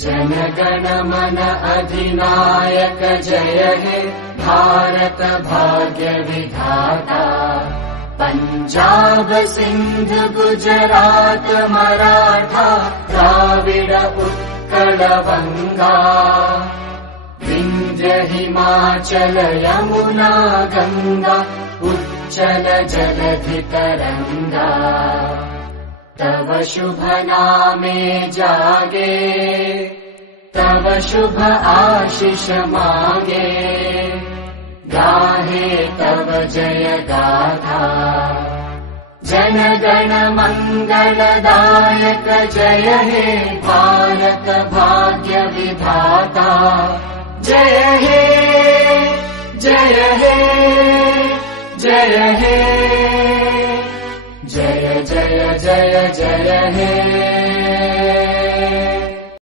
जनगण मन अधिनायक जय हे भारत भाग्य विधाता। पंजाब सिंध गुजरात मराठा द्राविड उत्कल बंगा। विंध्य हिमाचल यमुना गंगा उच्चल जलधि तरंगा। तव शुभ नामे जागे तव शुभ आशीष मागे। गाहे तव जय गाथा जनगण मंगलदायक जय हे भारत भाग्य विधाता। जय हे जय हे जय हे जय जय जय जय हे।